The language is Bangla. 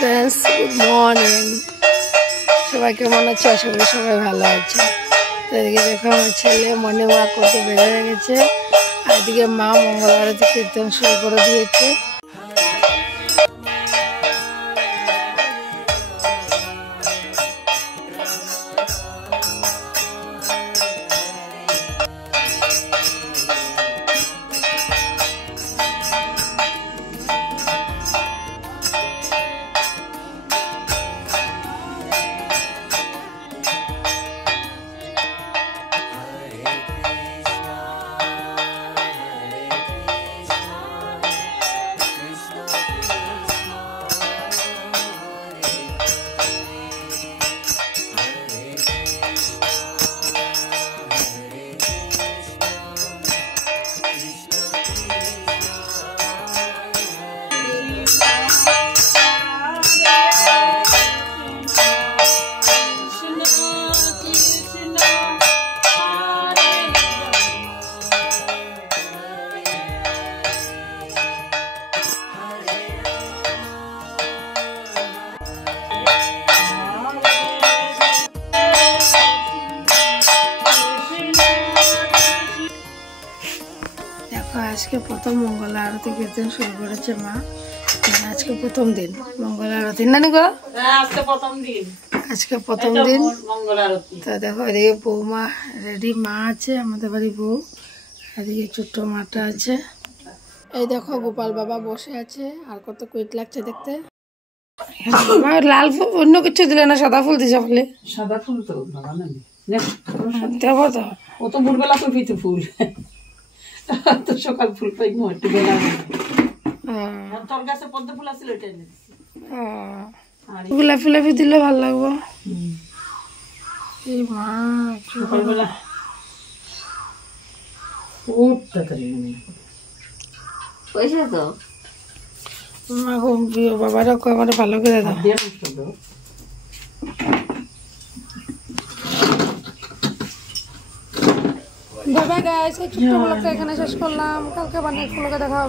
Friends, good morning. সবাই কেমন আছে? আশা করি সবাই ভালো আছে। তো এদিকে দেখো আমার ছেলে মর্নিং ওয়াক করতে বের হয়ে গেছে, আর এদিকে মা মঙ্গল আরতি কীর্তন শুরু করে দিয়েছে। আজকে প্রথম মঙ্গল আরতি কীর্তন শুরু করেছে মা। আজকে প্রথম দিন মঙ্গল আরতি, নানি গো আজকে প্রথম দিন মঙ্গল আরতি। তো দেখো এদিকে বৌমা রেডি, মা আছে আমাদের বাড়ি বউ, এদিকে ছোট্ট মাটা আছে। এই দেখো গোপাল বাবা বসে আছে, আর কত কুইট লাগছে দেখতে। লাল ফুল অন্য কিছু দিলে না, সাদা ফুল দিছে বলে। সাদা ফুল তো দেবো তো, অত ভোরবেলা করবি তো ফুল, তো সকাল ফুল পাই না, একটু বেলা তোর কাছে পদ্ম ফুল আছিল ওইটা এনে দিছি। গোলাপি গোলাপি দিলে ভালো লাগবো। এই মা সকালবেলা খুব তাড়াতাড়ি পয়সা তো মা গো বাবারা আমার ভালো করে দাও। বাবা গাইস, এই ছোট্ট ব্লগটা এখানে শেষ করলাম। কালকে আবার নেক্সট ব্লগে দেখা হবে।